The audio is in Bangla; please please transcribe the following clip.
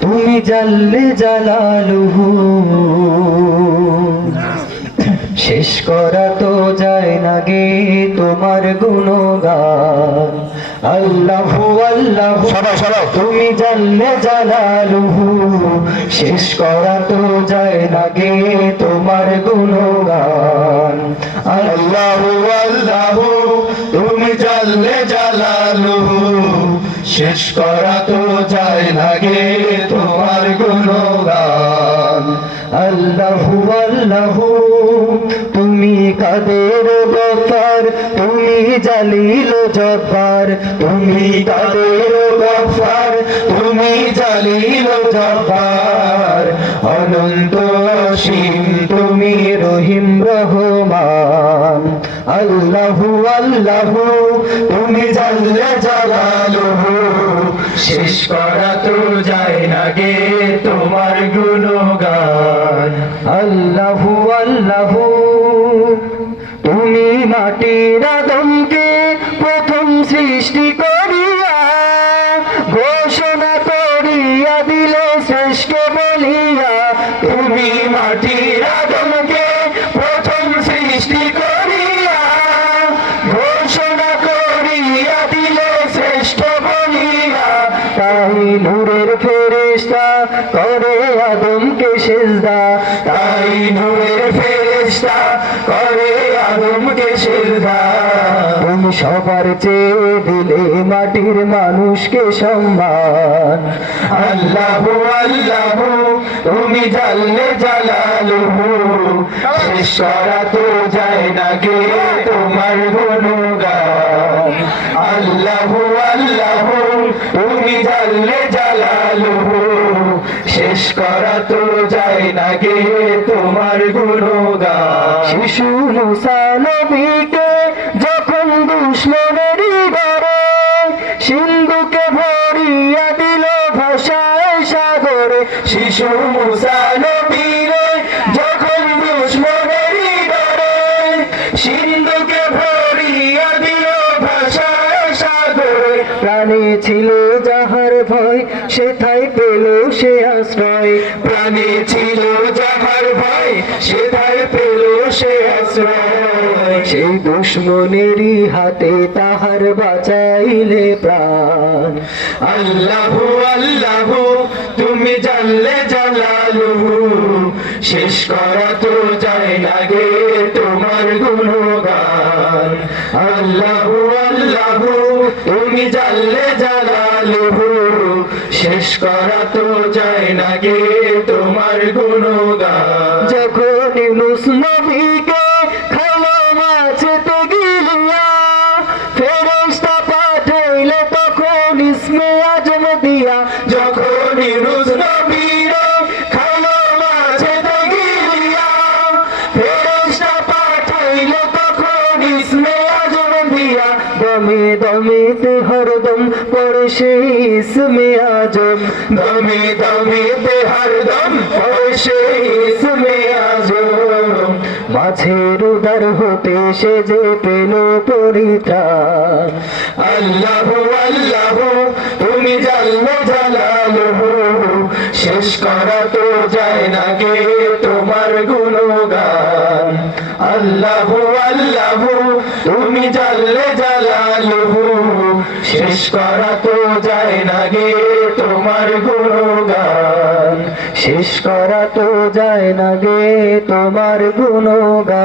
তুমি জাল্লে জালালুহু শেষ করা তো যায় না গে তোমার গুণগান। আল্লাহু আল্লাহু তুমি জাল্লে জালালুহু শেষ করা তো যায় না গে তোমার গুণগান। আল্লাহু আল্লাহু তুমি জাল্লে জালালুহু শেষ করা তো যায় না গে তোমার গুণগান। আল্লাহু আল্লাহু তুমি কাদের গফফার তুমি জালিল জব্বার। তুমি কাদের গফফার তুমি জালিল জব্বার। অনন্ত অসীম তুমি রহিম রহমান। আল্লাহু আল্লাহু তুমি জাল্লে জালালুহু শেষ করা তো যায় না গে তোমার গুণগান। আল্লাহু আল্লাহু তুমি মাটির আদমকে প্রথম সৃষ্টি করিয়া ঘোষণা করিয়া দিলে শ্রেষ্ঠ বলিয়া। তুমি মাটির আদমকে প্রথম সৃষ্টি করিয়া ঘোষণা করিয়া দিলে শ্রেষ্ঠ বলিয়া। তাই নূরের ফেরেশতা করে আদমকে সেজদা। তাই নূরের ফেরেশতা করে আদমকে সেজদা। তুমি সবার চেয়ে দিলে মাটির মানুষকে সম্মান। আল্লাহু আল্লাহু তুমি জাল্লে জালালুহু শেষ করা তো যায় না গে তোমার গুণগান। আল্লাহু আল্লাহু তুমি জাল্লে জালালুহু শেষ করা তো যায় না গে তোমার গুণগান। শিশু মুসা নবীকে যখন দুশমনেরই ঘরে সিন্ধুকে ভরিয়া দিল ভাষায় সাগরে। শিশু মুসা নবীরে যখন দুশমনেরই ঘরে সিন্ধুকে ভরিয়া দিল ভাষায় সাগরে। প্রাণে ছিল যাহার ভয় সেথায় পেল সে আশ্রয়। প্রাণে ছিল যাহার ভয় সেথায় পেল সে আশ্রয়। সেই দুশমনেরই হাতে তাহার বাঁচাইলে প্রাণ। আল্লাহু আল্লাহু তুমি জাল্লে জালালুহু শেষ করা তো যায় না গে তোমার গুণগান। আল্লাহু আল্লাহু তুমি জাল্লে জালালুহু শেষ করা তো যায় না গে তোমার গুণগান। যখন ইউনূস নবীকে খালো মাছেতে গিলিয়া ফেরেশতা পাঠাইলে তখন ইসমে আজম দিয়া। যখন ইউনূস নবীরে খালো মাছেতে গিলিয়া ফেরেশতা পাঠাইলে তখন ইসমে আজম দিয়া। দমে দমেতে হরদম পড়ে সেই ইসমে আজম। দমে দমেতে হরদম পড়ে সেই ইসমে আজম। মাঝের উদার হতে সে যে পেল পরিত্রাণ। আল্লাহু আল্লাহু তুমি জাল্লে জালালুহু শেষ করা তো যায় না গে তোমার গুণগান। আল্লাহু আল্লাহু তুমি জাল্লে জালালুহু শেষ করা তো যায় না গে তোমার গুণগান। শেষ করা তো যায় না গে তোমার গুণগান।